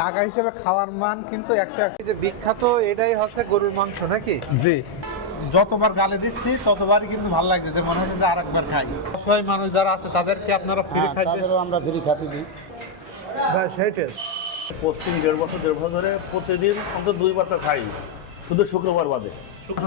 টাকা হিসেবে খাওয়ার মান কিন্তু 101। যে বিখ্যাত এটাই হচ্ছে গরুর মাংস নাকি? জি। যতবার গালে দিচ্ছি ততবারই কিন্তু ভালো লাগছে, যে মনে হচ্ছে যে আরেকবার খাই। অসহায় মানুষ যারা আছে তাদেরকে আপনারা ফ্রি খাইতে? তাদেরও আমরা ফ্রি খাতে দিই। সেইটাই। পশ্চিম 1.5 বছর ধরে প্রতিদিন অন্তত 2 বার তো খাই, শুধু শুক্রবার বাদে।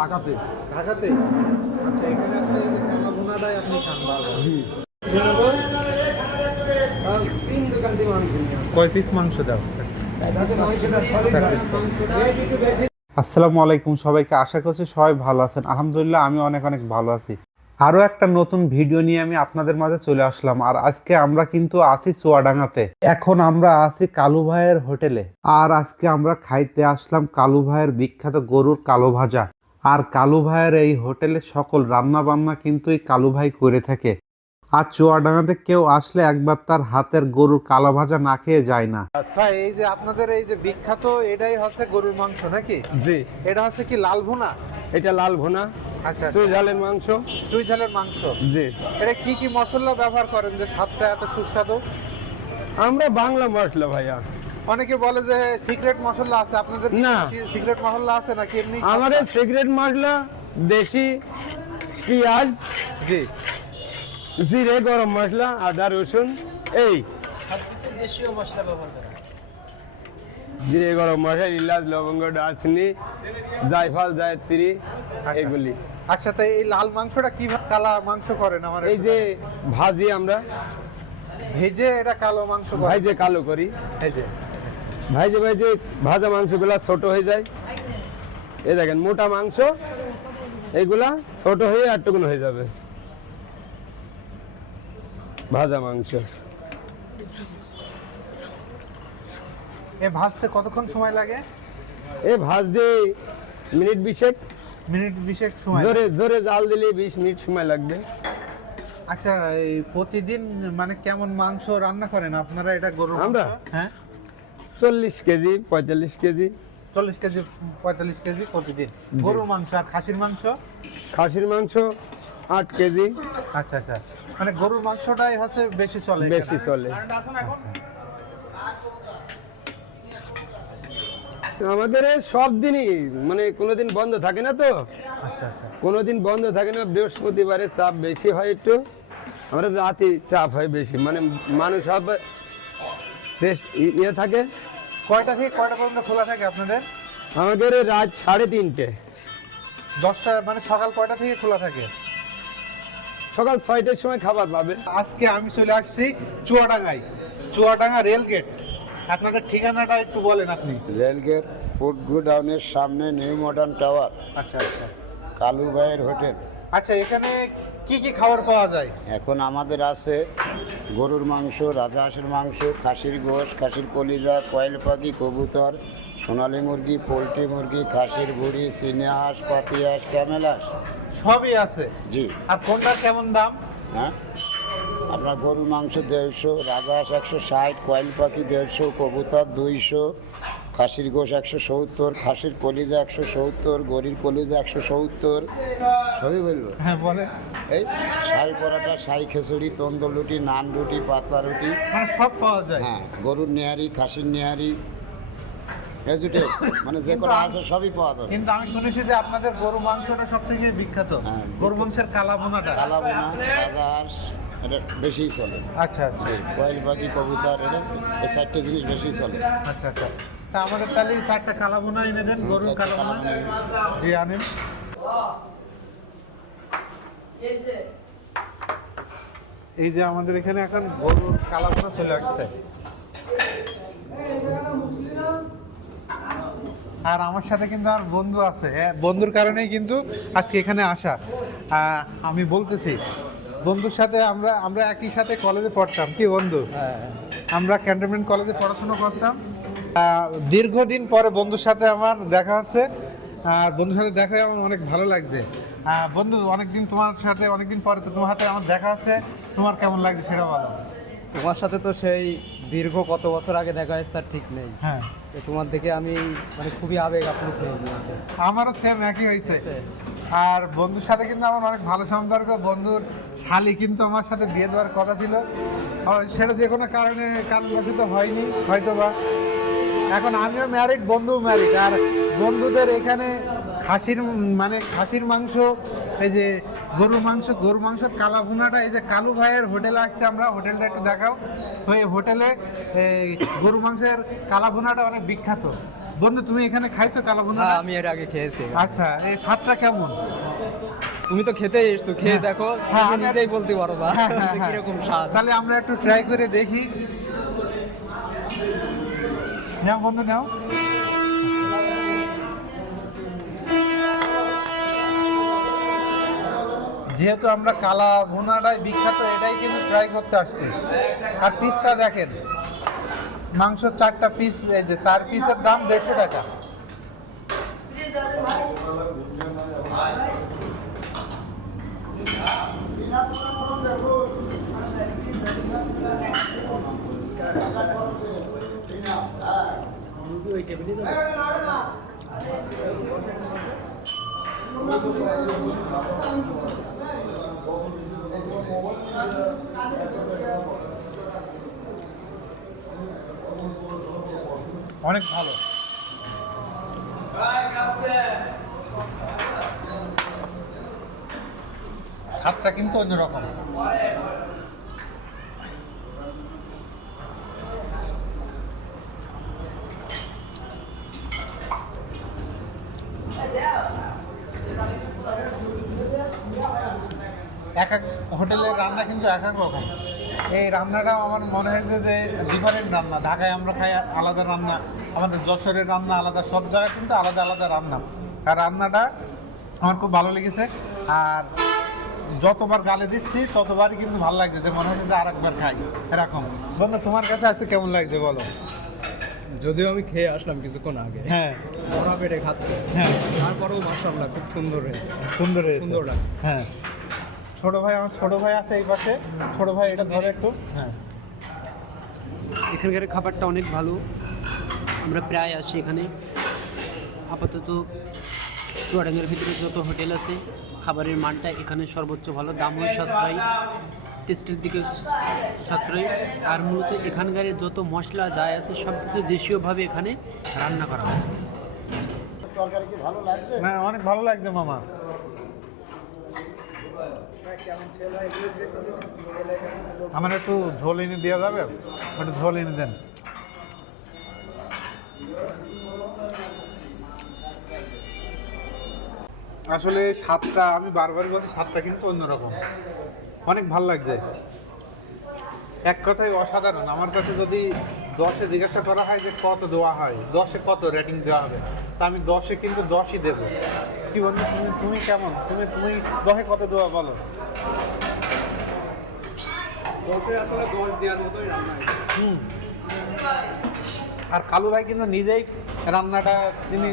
ঢাকাতে? ঢাকাতে। আচ্ছা, এখানে আপনি এই যে কালা ভুনাটাই আপনি খান বারবার? জি। কয় পিস মাংস দাও? আসসালামু আলাইকুম সবাইকে, আশা করছি সবাই ভালো আছেন। আলহামদুলিল্লাহ আমি অনেক অনেক ভালো আছি। আরও একটা নতুন ভিডিও নিয়ে আমি আপনাদের মাঝে চলে আসলাম। আর আজকে আমরা কিন্তু আছি চুয়াডাঙ্গাতে। এখন আমরা আছি কালু ভাইয়ের হোটেলে। আর আজকে আমরা খাইতে আসলাম কালু ভাইয়ের বিখ্যাত গরুর কালো ভাজা। আর কালু ভাইয়ের এই হোটেলে সকল রান্না বান্না কিন্তু এই কালু ভাই করে থাকে। আর চুয়াডাঙ্গাতে কেউ আসলে একবার তার হাতের গরুর কালো ভাজা না খেয়ে যায় না। আচ্ছা, এই যে আপনাদের এই যে বিখ্যাত এটাই হচ্ছে গরুর মাংস নাকি? জি। এটা হচ্ছে কি লাল ভুনা? এটা লাল ভুনা, আচ্ছা, চুই ঝালের মাংস। চুই ঝালের মাংস। জি। এটা কি কি মশলা ব্যবহার করেন যে স্বাদটা এত সুস্বাদু? আমরা বাংলা মশলা ভাইয়া। অনেকে বলে যে সিক্রেট মশলা আছে, আপনাদের না। সিক্রেট মশলা আছে নাকি এমনি? আমাদের সিক্রেট মশলা দেশি পেঁয়াজ, জি, জিরে, গরম মশলা, আদা, রসুন, এই জিরে, গরম মশলা, ইলাচ, লবঙ্গ, দারচিনি, জায়ফল, জায়ত্রী, এগুলি। আচ্ছা, তাই এই লাল মাংসটা কিভাবে কালা মাংস করেন? আমার এই যে ভাজি, আমরা ভেজে এটা কালো মাংস করেন? ভাইজে কালো করি। এই যে ভাইজে ভাইজে ভাজা মাংসগুলা ছোট হয়ে যায়। এই দেখেন মোটা মাংস, এগুলা ছোট হয়ে আটটুকুন হয়ে যাবে ভাজা মাংস। এ ভাজতে কতক্ষণ সময় লাগে? এ ভাজতে মিনিট 20। মিনিট 20 সময়? জোরে জোরে জাল দিলে 20 মিনিট সময় লাগবে। আচ্ছা, এই প্রতিদিন মানে কেমন মাংস রান্না করেন আপনারা? এটা গরুর আমরা? মাংস? হ্যাঁ, 40 কেজি 45 কেজি। 40 কেজি 45 কেজি প্রতিদিন গরুর মাংস। আর খাসির মাংস? খাসির মাংস 8 কেজি। আচ্ছা আচ্ছা, মানে গরুর মাংসটাই হচ্ছে বেশি চলে এখানে? বেশি চলে। আচ্ছা। আমাদের এ সব দিনই মানে কোনোদিন বন্ধ থাকে না তো। আচ্ছা আচ্ছা। কোনোদিন বন্ধ থাকে না। বৃহস্পতিবারে চাপ বেশি হয় একটু, আমরা রাতে চাপ হয় বেশি, মানে মানুষ সব ইয়ে থাকে। কয়টা থেকে কয়টা পর্যন্ত খোলা থাকে আপনাদের? আমাদের রাত 3:30। 10টা মানে সকাল কয়টা থেকে খোলা থাকে? সকাল 6টার সময় খাবার পাবে। আজকে আমি চলে আসছি চুয়াডাঙ্গায়, চুয়াডাঙ্গা রেলগেট। আপনাদের ঠিকানাটা একটু বলেন আপনি। রেলগেট ফুড গোডাউনের সামনে নিউ মডার্ন টাওয়ার, আচ্ছা আচ্ছা। কালু ভাইয়ের হোটেল। আচ্ছা, এখানে কি কি খাবার পাওয়া যায়? এখন আমাদের আছে গরুর মাংস, রাজহাঁসের মাংস, খাসির গোশ, খাসির কলিজা, কয়েল পাখি, কবুতর, সোনালী মুরগি, পোলট্রি মুরগি, খাসির ভুড়ি, চীনা হাঁস, পাতি হাঁস, ক্যামেল হাঁস। সবই আছে? জি। আর কোনটার কেমন দাম? হ্যাঁ, আপনার গরুর মাংস 150, রাজহাঁস 160, কয়েল পাখি 150, কবুতর 200, খাসির গোশ 170, খাসির কলিজা 170, গরির কলিজা 170। সবই বলবো? হ্যাঁ বলে। এই শাহী পরাটা, শাহী খিচুড়ি, তন্দুর রুটি, নান রুটি, পাতলা রুটি। মানে সব পাওয়া যায়? হ্যাঁ, গরুর নেহারি, খাসির নেহারি, এজুটে মানে যে কোনো আছে সবই পাওয়া যাবে। কিন্তু আমি শুনেছি যে আপনাদের গরু মাংসটা সব থেকে বিখ্যাত। হ্যাঁ, গরু মাংসের কালা ভুনাটা। কালাবোনা, রাজহাঁস এটা বেশি চলে। আচ্ছা আচ্ছা। কয়েল পাখি, কবুতর, এটা এই 4টে জিনিস বেশি চলে। আচ্ছা আচ্ছা। তা আমাদের তাহলে 4টা কালা ভুনা এনে দেন, গরুর 4টা কালা কালা ভুনা। ভুনা। জি আনেন। এই যে আমাদের এখানে এখন গরুর কালা ভুনা চলে আসছে। আর আমার সাথে কিন্তু আমার বন্ধু আছে, বন্ধুর কারণেই কিন্তু আজকে এখানে আসা। আমি বলতেছি বন্ধুর সাথে আমরা একই সাথে কলেজে পড়তাম। কি বন্ধু? আমরা ক্যান্টনমেন্ট কলেজে পড়াশোনা করতাম। দীর্ঘদিন পরে বন্ধুর সাথে আমার দেখা হচ্ছে। আর বন্ধুর সাথে দেখা হয়ে আমার অনেক ভালো লাগছে। বন্ধু, অনেকদিন পরে তো তোমার হাতে আমার দেখা হচ্ছে, তোমার কেমন লাগছে সেটা বলো। তোমার সাথে তো সেই দীর্ঘ কত বছর আগে দেখা হয়েছে তার ঠিক নেই। হ্যাঁ, তো তোমার দেখে আমি মানে খুবই আবেগ আপ্লুত হয়ে গিয়েছে। আমারও সেম একই হয়েছে। আর বন্ধুর সাথে কিন্তু আমার অনেক ভালো সম্পর্ক। বন্ধুর শালি কিন্তু আমার সাথে বিয়ে দেওয়ার কথা ছিল, সেটা যে কোনো কারণবশত হয়নি হয়তো বা। এখন আমিও ম্যারিড, বন্ধু ম্যারিড, আর বন্ধুদের এখানে খাসির মাংস, এই যে গরুর মাংস কালা ভুনাটা, এই যে কালু ভাইয়ের হোটেলে আসছে আমরা, হোটেলটা একটু দেখাও। তো এই হোটেলে এই গরু মাংসের কালা ভুনাটা অনেক বিখ্যাত। বন্ধু, তুমি এখানে খাইছো কালা ভুনা? হ্যাঁ, আমি এর আগে খেয়েছি। আচ্ছা, এই স্বাদটা কেমন? তুমি তো খেতে এসছো, খেয়ে দেখো, হ্যাঁ, তুমি আমি- নিজেই বলতে পারবা হ্যাঁ, যে হ্যাঁ, হ্যাঁ। কিরকম স্বাদ। তাহলে আমরা একটু ট্রাই করে দেখি। নাও বন্ধু, নাও। যেহেতু আমরা কালা ভুনাটাই বিখ্যাত, এটাই কিন্তু ট্রাই করতে আসছি। আর পিসটা দেখেন, মাংস 4টা পিস, এই যে 4 পিসের দাম 150 টাকা। অনেক ভালো। স্বাদটা কিন্তু অন্যরকম। এক এক হোটেলের রান্না কিন্তু এক এক রকম। এই রান্নাটাও আমার মনে হয়েছে যে ডিফারেন্ট রান্না। ঢাকায় আমরা খাই আলাদা রান্না, আমাদের যশোরের রান্না আলাদা, সব জায়গায় কিন্তু আলাদা আলাদা রান্না। আর রান্নাটা আমার খুব ভালো লেগেছে। আর যতবার গালে দিচ্ছি ততবারই কিন্তু ভালো লাগছে, যে মনে হচ্ছে যে আরেকবার খাই এরকম। বন্ধু, তোমার কাছে আছে কেমন লাগছে বলো? যদিও আমি খেয়ে আসলাম কিছুক্ষণ আগে, হ্যাঁ, ভরা পেটে খাচ্ছে, হ্যাঁ, তারপরেও মাশাআল্লাহ খুব সুন্দর হয়েছে। সুন্দর হয়েছে, সুন্দর লাগছে। হ্যাঁ। আমার ছোট ভাই আছে এই পাশে। ছোট ভাই, এটা ধরে একটু। হ্যাঁ, এখানকার খাবারটা অনেক ভালো, আমরা প্রায় আসি এখানে। আপাতত চুয়াডাঙ্গার ভিতরে যত হোটেল আছে, খাবারের মানটা এখানে সর্বোচ্চ ভালো, দামও সাশ্রয়ী, টেস্টের দিকে সাশ্রয়ী। আর মূলত এখানকার যত মশলা যায় আছে সব কিছু দেশীয়ভাবে এখানে রান্না করা হয়। তরকারি কি ভালো লাগছে? না, অনেক ভালো লাগছে মামা। আমার একটু ঝোল এনে দেওয়া যাবে? একটু ঝোল এনে দেন। আসলে স্বাদটা, আমি বারবারই বলছি, স্বাদটা কিন্তু অন্যরকম, অনেক ভালো লাগছে। এক কথায় অসাধারণ। আমার কাছে যদি 10-এ জিজ্ঞাসা করা হয় যে কত দেওয়া হয়, 10-এ কত রেটিং দেওয়া হবে, তা আমি 10-এ কিন্তু 10ই দেবো। কি বন্ধু, তুমি কেমন? তুমি 10-এ কত দেওয়া বলো? দশে আসলে 10 দেওয়ার মতোই রান্না। হুম। আর কালু ভাই কিন্তু নিজেই রান্নাটা, তিনি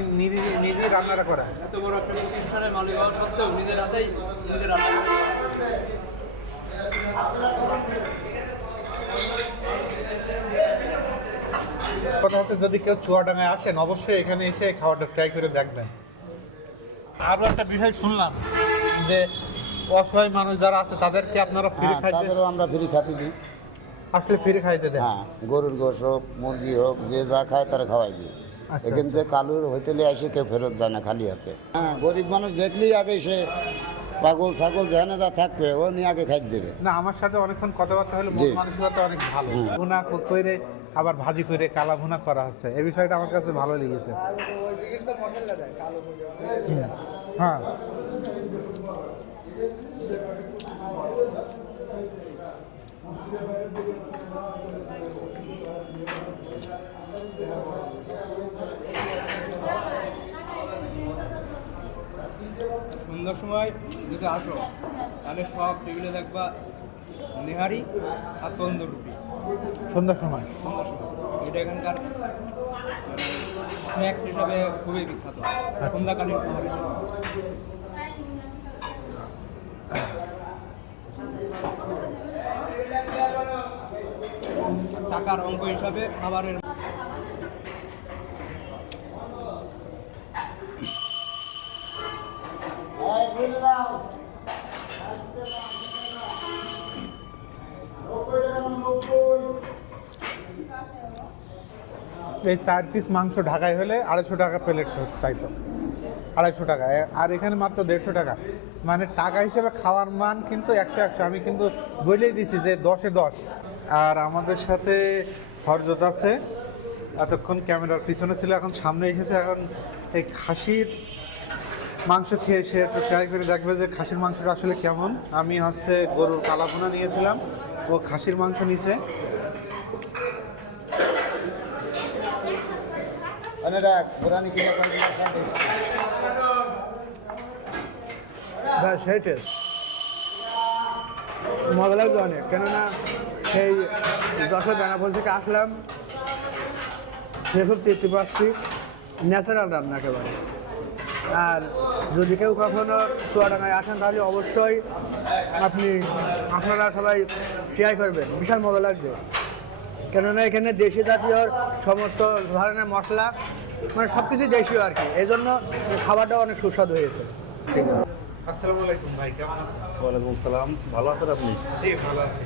নিজেই রান্নাটা করেন। এত বড় একটা প্রতিষ্ঠানের মালিক হওয়া সত্ত্বেও নিজের হাতেই নিজের রান্না করে। কথা হচ্ছে, যদি কেউ চুয়াডাঙ্গায় আসেন অবশ্যই এখানে এসে খাবারটা ট্রাই করে দেখবেন। আরও একটা বিষয় শুনলাম যে অসহায় মানুষ যারা আছে তাদেরকে আপনারা ফ্রি হ্যাঁ, খাইতে, তাদেরও আমরা ফ্রি খাতে দিই। আসলে ফ্রি খাইতে দেন। হ্যাঁ, গরুর গোশ হোক, মুরগি হোক, যে যা খায় তারা খাওয়াই দিই। আচ্ছা, এখান থেকে কালুর হোটেলে এসে কেউ ফেরত যায় না খালি হাতে। হ্যাঁ, গরিব মানুষ দেখলেই আগে সে পাগল ছাগল যেখানে যা থাকবে ও নিয়ে আগে খাই দেবে। না, আমার সাথে অনেকক্ষণ কথাবার্তা হলে মন জি। মানসিকতা অনেক ভালো। হুম। ভুনা করে আবার ভাজি করে কালা ভুনা করা হচ্ছে, এই বিষয়টা আমার কাছে ভালো লেগেছে। হুম, হ্যাঁ। সন্ধ্যার সময় যদি আসো তাহলে সব টেবিলে দেখবা নেহারি আর তন্দুর রুটি। সন্ধ্যার সময় সন্ধ্যার সময় এটা এখানকার স্ন্যাক্স হিসাবে খুবই বিখ্যাত, সন্ধ্যাকালীন খাবার হিসাবে। টাকার অঙ্ক হিসাবে খাবারের এই 4 পিস মাংস ঢাকায় হলে 250 টাকা প্লেট চাইতো, 250 টাকা, আর এখানে মাত্র 150 টাকা। মানে টাকা হিসেবে খাওয়ার মান কিন্তু 100-100। আমি কিন্তু বলেই দিছি যে 10-এ 10। আর আমাদের সাথে হরজত আছে, এতক্ষণ ক্যামেরার পিছনে ছিল, এখন সামনে এসেছে। এখন এই খাসির মাংস খেয়ে সে একটু ট্রাই করে দেখবে যে খাসির মাংসটা আসলে কেমন। আমি হচ্ছে গরুর কালাভুনা নিয়েছিলাম, ও খাসির মাংস নিছে। সেটা মজা লাগবে অনেক, কেননা সেই যশোর বেনাপোল থেকে আসলাম, সে খুব তৃপ্তি পাচ্ছি, ন্যাচারাল রান্না একেবারে। আর যদি কেউ কখনো চুয়াডাঙ্গায় আসেন তাহলে অবশ্যই আপনারা সবাই ট্রাই করবেন, বিশাল মজা লাগছে। কেননা এখানে দেশি জাতীয় সমস্ত ধরনের মশলা, মানে সব কিছুই দেশীয় আর কি, এই জন্য খাবারটা অনেক সুস্বাদু হয়েছে। ঠিক আছে। আসসালামু আলাইকুম ভাই, কেমন আছেন? ওয়ালাইকুম সালাম, ভালো আছেন আপনি? জি ভালো আছি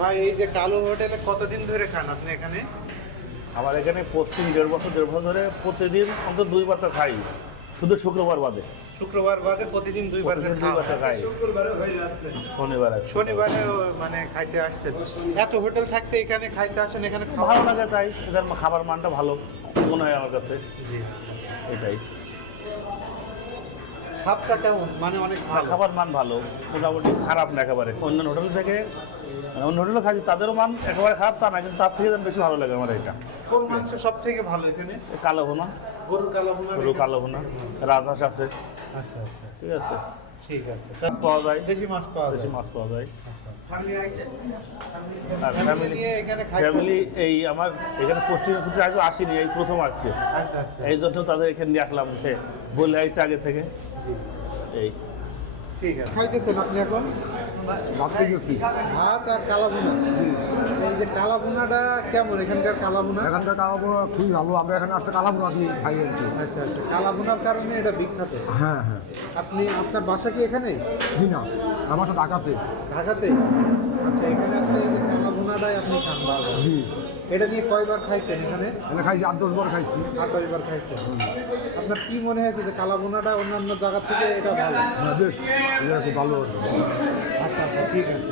ভাই। এই যে কালো হোটেলে কতদিন ধরে খান আপনি এখানে? আমার এখানে পোস্টিং 1.5 বছর ধরে প্রতিদিন অন্তত 2 বার তো খাই, শুধু শুক্রবার বাদে। শুক্রবার বাদে প্রতিদিন 2 বার প্রতিদিন 2 বার তো খাই, শনিবার আছে। শনিবারে মানে খাইতে আসছেন? এত হোটেল থাকতে এখানে খাইতে আসেন, এখানে খাওয়া ভালো লাগে, তাই এদের খাবার মানটা ভালো মনে হয় আমার কাছে, জি। এটাই। স্বাদটা কেমন? মানে অনেক ভালো। খাবার মান ভালো, মোটামুটি খারাপ না একেবারে। অন্যান্য হোটেল থেকে, মানে অন্য হোটেলে খাচ্ছি তাদেরও মান একেবারে খারাপ তা না, কিন্তু তার থেকে বেশি ভালো লাগে আমার এটা। কোন মাংস সব থেকে ভালো এখানে? কালো ভুনা, গরুর কালাভুনা। গরু কালো ভুনা, রাজহাঁস আছে, আচ্ছা আচ্ছা, ঠিক আছে। ঠিক আছে। মাছ পাওয়া যায়, দেশি মাছ পাওয়া দেশি যায়। মাছ পাওয়া যায়। আর Family ফ্যামিলি, নিয়ে এখানে খাইতে ফ্যামিলি এই আমার এখানে পোস্টিং খুঁজে আজও আসেনি, এই প্রথম আজকে। আচ্ছা আচ্ছা, এই জন্য তাদের এখানে নিয়ে আসলাম, যে বলে আইসে আগে থেকে। জি এই ঠিক আছে। খাইতেছেন আপনি এখন? ভাত আর কালাভুনা। জি। এই যে কালাভুনাটা কেমন এখানকার কালাভুনা? এখানকার কালাভুনা খুবই ভালো, আমরা এখানে আসতে কালাভুনা দিয়ে খাই আর কি। আচ্ছা আচ্ছা, কালাভুনার কারণে এটা বিখ্যাত। হ্যাঁ হ্যাঁ। আপনার বাসা কি এখানে? জি না, আমার সাথে ঢাকাতে। ঢাকাতে? আচ্ছা, এখানে আসলে এই যে কালাভুনাটাই আপনি খান বারবার? জি। এটা নিয়ে কয়বার খাইছেন এখানে? এখানে খাইছি 8-10 বার খাইছি। 8-10 বার খাইছেন। আপনার কি মনে হয়েছে যে কালাভুনাটা অন্যান্য জায়গা থেকে এটা ভালো? হ্যাঁ বেস্ট, এটা খুব ভালো। আচ্ছা আচ্ছা, ঠিক আছে।